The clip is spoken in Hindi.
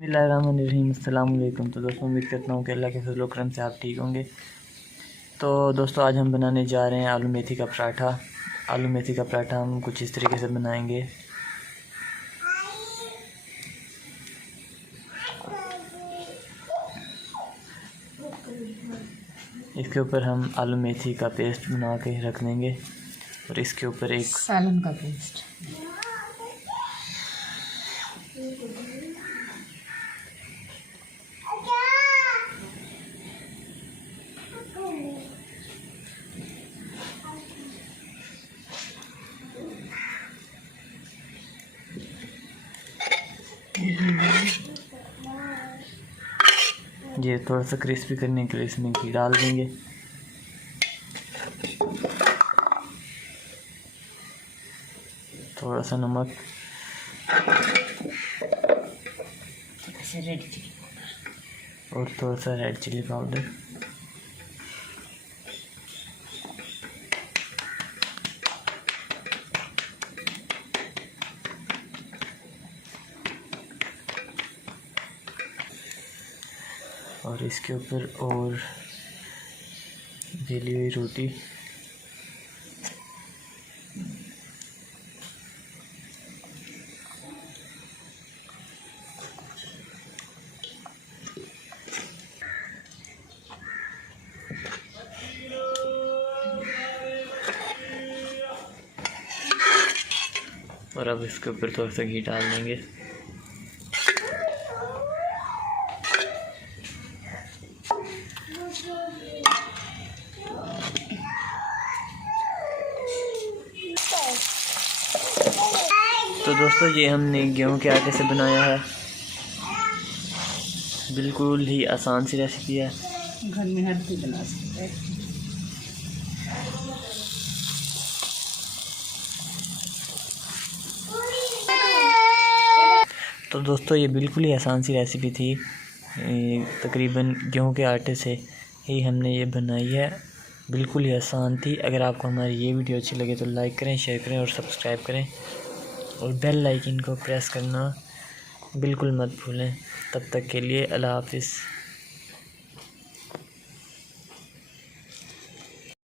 बिस्मिल्लाहिर्रहमानिर्रहीम। अस्सलाम वालेकुम। तो दोस्तों उम्मीद करता हूँ कि अल्लाह के फजल व करम से आप ठीक होंगे। तो दोस्तों आज हम बनाने जा रहे हैं आलू मेथी का पराठा। आलू मेथी का पराठा हम कुछ इस तरीके से बनाएंगे। इसके ऊपर हम आलू मेथी का पेस्ट बना के रख देंगे और इसके ऊपर एक सालन का पेस्ट। ये थोड़ा सा क्रिस्पी करने के लिए इसमें घी डाल देंगे। थोड़ा सा नमक, रेड चिली और थोड़ा सा रेड चिली पाउडर। और इसके ऊपर और बेली हुई रोटी, और अब इसके ऊपर थोड़ा सा घी डाल देंगे। तो दोस्तों ये हमने गेहूं के आटे से बनाया है। बिल्कुल ही आसान सी रेसिपी है, घर में हर कोई बना सकता है। तो दोस्तों ये बिल्कुल ही आसान सी रेसिपी थी। तकरीबन गेहूं के आटे से ही हमने ये बनाई है। बिल्कुल ही आसान थी। अगर आपको हमारी ये वीडियो अच्छी लगे तो लाइक करें, शेयर करें और सब्सक्राइब करें और बेल आइकन को प्रेस करना बिल्कुल मत भूलें। तब तक के लिए अल्लाह हाफ़िज़।